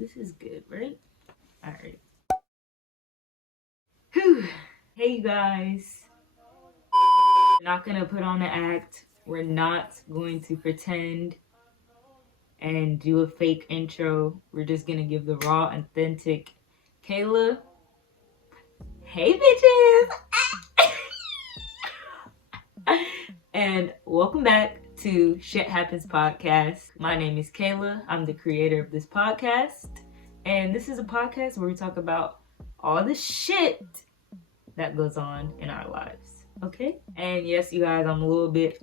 This is good, right? All right. Whew. Hey, you guys. We're not gonna put on an act. We're not going to pretend and do a fake intro. We're just gonna give the raw, authentic Kayla. Hey, bitches. And welcome back to Shit Happens Podcast. My name is Kayla. I'm the creator of this podcast. And this is a podcast where we talk about all the shit that goes on in our lives. Okay? And yes, you guys, I'm a little bit,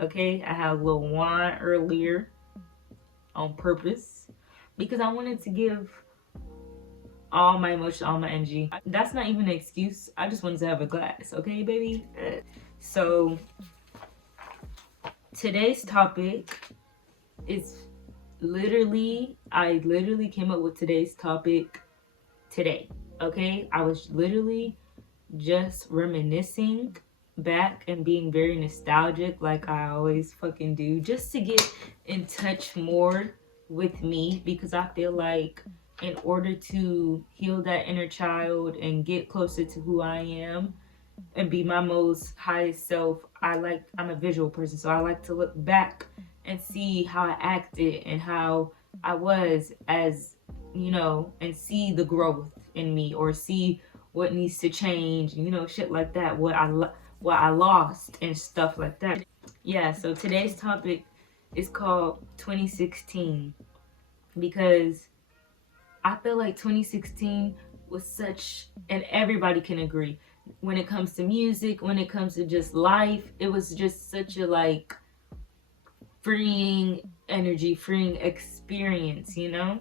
okay? I had a little wine earlier on purpose because I wanted to give all my emotion, all my energy. That's not even an excuse. I just wanted to have a glass, okay, baby? So today's topic is I literally came up with today's topic today, okay? I was literally just reminiscing back and being very nostalgic like I always fucking do, just to get in touch more with me, because I feel like in order to heal that inner child and get closer to who I am and be my most highest self, I'm a visual person, so I like to look back and see how I acted and how I was, as you know, and see the growth in me, or see what needs to change, you know, shit like that, what I lost and stuff like that. Yeah, so today's topic is called 2016, because I feel like 2016 was such, and everybody can agree, when it comes to music, when it comes to just life, it was just such a like freeing energy, freeing experience, you know?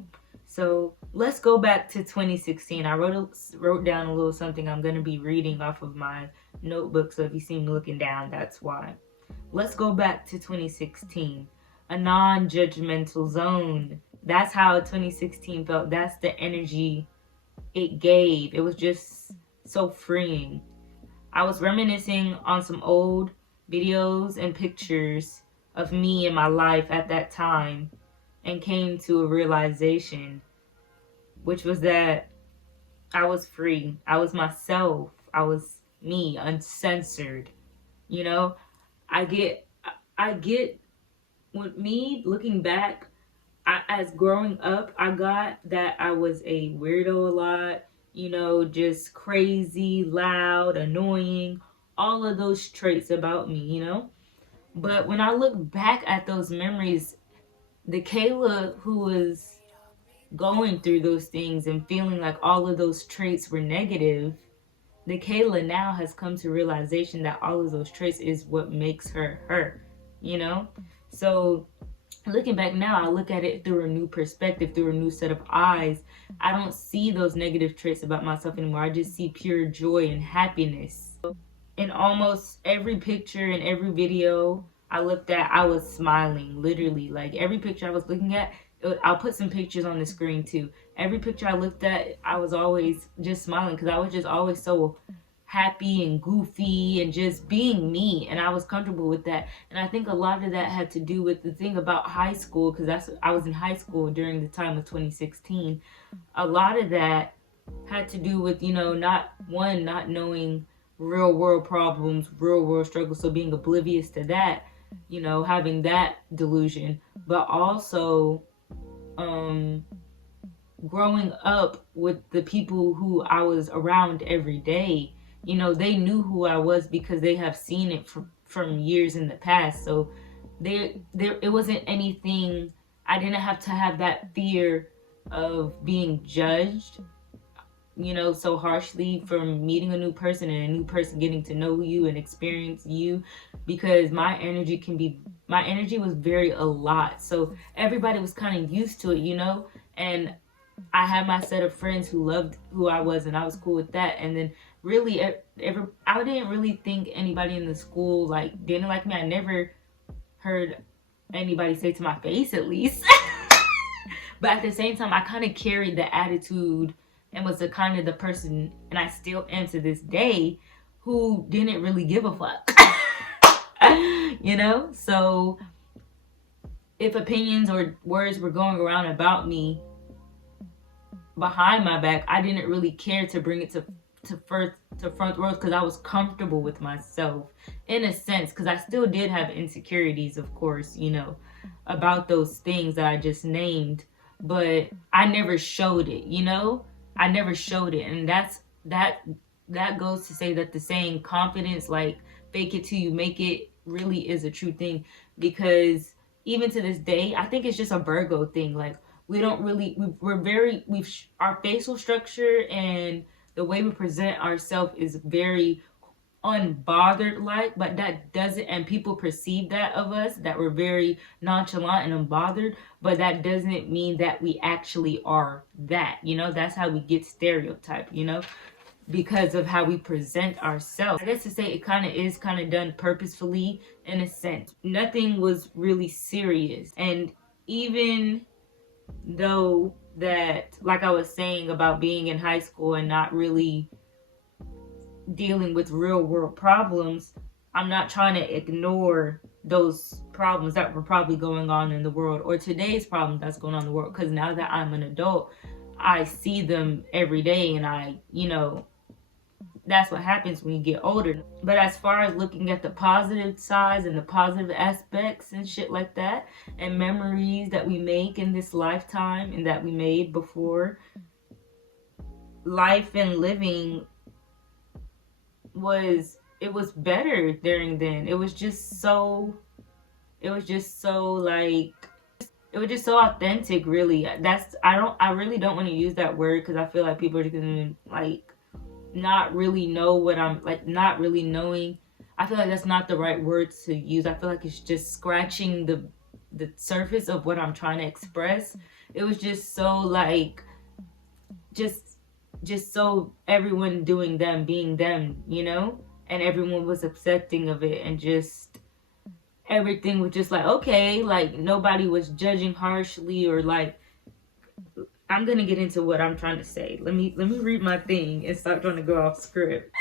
So let's go back to 2016. I wrote down a little something I'm going to be reading off of my notebook, so if you see me looking down, that's why. Let's go back to 2016. A non-judgmental zone. That's how 2016 felt. That's the energy it gave. It was just so freeing. I was reminiscing on some old videos and pictures of me and my life at that time, and came to a realization, which was that I was free. I was myself. I was me, uncensored. You know, I get with me looking back, as growing up, I got that I was a weirdo a lot, you know, just crazy, loud, annoying, all of those traits about me, you know. But when I look back at those memories, the Kayla who was going through those things and feeling like all of those traits were negative, the Kayla now has come to realization that all of those traits is what makes her her, you know? So looking back now, I look at it through a new perspective, through a new set of eyes. I don't see those negative traits about myself anymore. I just see pure joy and happiness. In almost every picture and every video I looked at, I was smiling, literally. Like every picture I was looking at, I'll put some pictures on the screen too. Every picture I looked at, I was always just smiling, because I was just always so happy and goofy and just being me, and I was comfortable with that. And I think a lot of that had to do with the thing about high school, because I was in high school during the time of 2016. A lot of that had to do with, you know, not knowing real world problems, real world struggles, so being oblivious to that, you know, having that delusion, but also growing up with the people who I was around every day. You know, they knew who I was because they have seen it from years in the past. So it wasn't anything. I didn't have to have that fear of being judged, you know, so harshly from meeting a new person and a new person getting to know you and experience you, because my energy was very a lot. So everybody was kind of used to it, you know, and I had my set of friends who loved who I was, and I was cool with that. And then really, I didn't really think anybody in the school like didn't like me. I never heard anybody say to my face, at least. But at the same time, I kind of carried the attitude and was the kind of the person, and I still am to this day, who didn't really give a fuck. You know? So if opinions or words were going around about me, behind my back, I didn't really care to bring it to front rows because I was comfortable with myself in a sense, because I still did have insecurities, of course, about those things that I just named, but I never showed it. I never showed it, and that goes to say that the saying confidence, like fake it till you make it, really is a true thing, because even to this day, I think it's just a Virgo thing. Like, we don't really we're very we've our facial structure and the way we present ourselves is very unbothered, like, but that doesn't, and people perceive that of us, that we're very nonchalant and unbothered, but that doesn't mean that we actually are that. That's how we get stereotyped, because of how we present ourselves. I guess to say it kind of done purposefully in a sense. Nothing was really serious. And even though that, like I was saying about being in high school and not really dealing with real world problems, I'm not trying to ignore those problems that were probably going on in the world, or today's problem that's going on in the world, because now that I'm an adult, I see them every day, and that's what happens when you get older. But as far as looking at the positive sides and the positive aspects and shit like that, and memories that we make in this lifetime and that we made before, life and living it was better during then. It was just so like, it was just so authentic, really. I really don't want to use that word, because I feel like people are gonna like not really know what I'm like, not really knowing. I feel like that's not the right word to use. I feel like it's just scratching the surface of what I'm trying to express. It was just so like, just so everyone doing them, being them, and everyone was accepting of it, and just everything was just like, okay, like nobody was judging harshly, or like, I'm gonna get into what I'm trying to say. Let me read my thing and stop trying to go off script.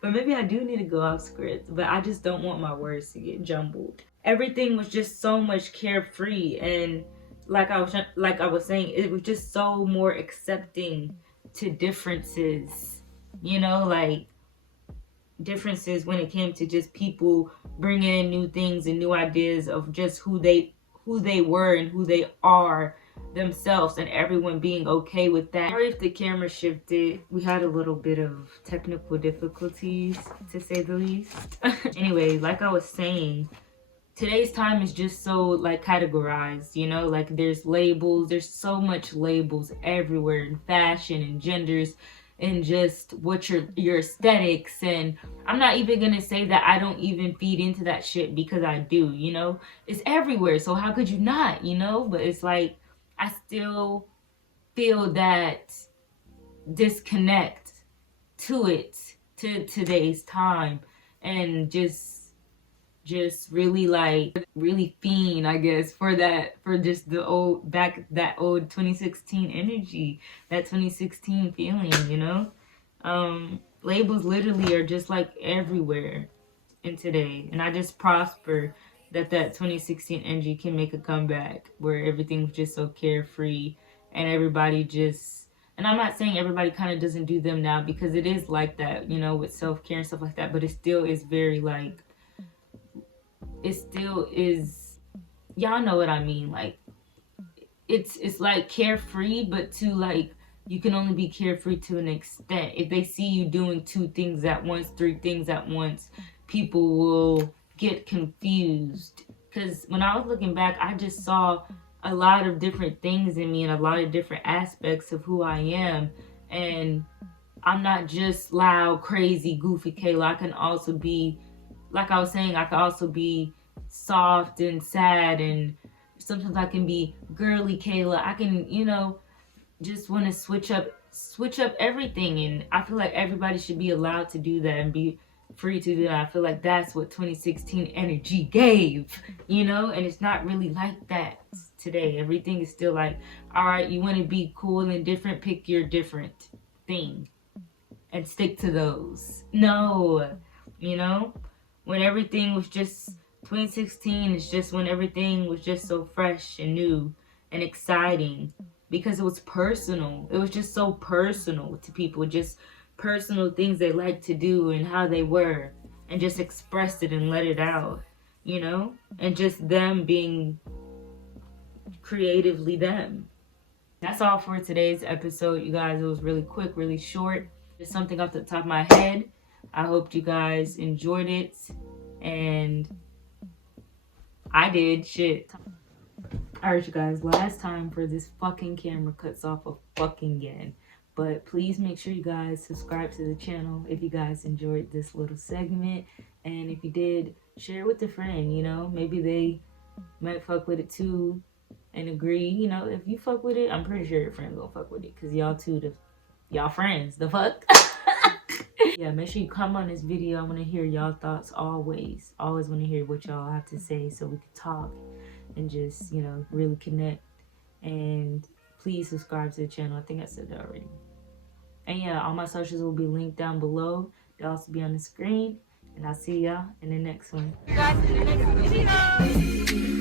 But maybe I do need to go off script, but I just don't want my words to get jumbled. Everything was just so much carefree, and like I was saying, it was just so more accepting to differences. Like differences when it came to just people bringing in new things and new ideas of just who they were and who they are themselves, and everyone being okay with that. Sorry if the camera shifted. We had a little bit of technical difficulties, to say the least. Anyway, like I was saying, today's time is just so like categorized, like there's labels, there's so much labels everywhere, in fashion and genders, and just what your aesthetics. And I'm not even gonna say that I don't even feed into that shit, because I do. It's everywhere, so how could you not? But it's like, I still feel that disconnect to it, to today's time, and just really like really fiend, I guess, for just the old, that old 2016 energy, that 2016 feeling. Labels literally are just like everywhere in today, and I just prosper that 2016 energy can make a comeback, where everything's just so carefree, and everybody just, and I'm not saying everybody kind of doesn't do them now, because it is like that, with self-care and stuff like that, but it still is very like, it still is, y'all know what I mean, like it's like carefree, but to like, you can only be carefree to an extent. If they see you doing 2 things at once, 3 things at once, people will get confused. Because when I was looking back, I just saw a lot of different things in me, and a lot of different aspects of who I am. And I'm not just loud, crazy, goofy Kayla. I can also be, like I was saying, I can also be soft and sad, and sometimes I can be girly Kayla. I can, just want to switch up everything. And I feel like everybody should be allowed to do that and be free to do that. I feel like that's what 2016 energy gave, and it's not really like that today. Everything is still like, all right, you want to be cool and different, pick your different thing and stick to those. No, when everything was just 2016 is just when everything was just so fresh and new and exciting. because it was personal. It was just so personal to people, just personal things they like to do and how they were, and just expressed it and let it out, you know? And just them being creatively them. That's all for today's episode, you guys. It was really quick, really short. Just something off the top of my head. I hope you guys enjoyed it, and I did. Shit. Alright, you guys, last time for this fucking camera cuts off again. But please make sure you guys subscribe to the channel if you guys enjoyed this little segment. And if you did, share it with a friend, you know? Maybe they might fuck with it too and agree. You know, if you fuck with it, I'm pretty sure your friends gonna fuck with it. Because y'all friends. The fuck? Yeah, make sure you comment on this video. I want to hear y'all thoughts always. Always want to hear what y'all have to say so we can talk and just, you know, really connect. And please subscribe to the channel. I think I said that already. And yeah, all my socials will be linked down below. They'll also be on the screen. And I'll see y'all in the next one. You guys in the next video.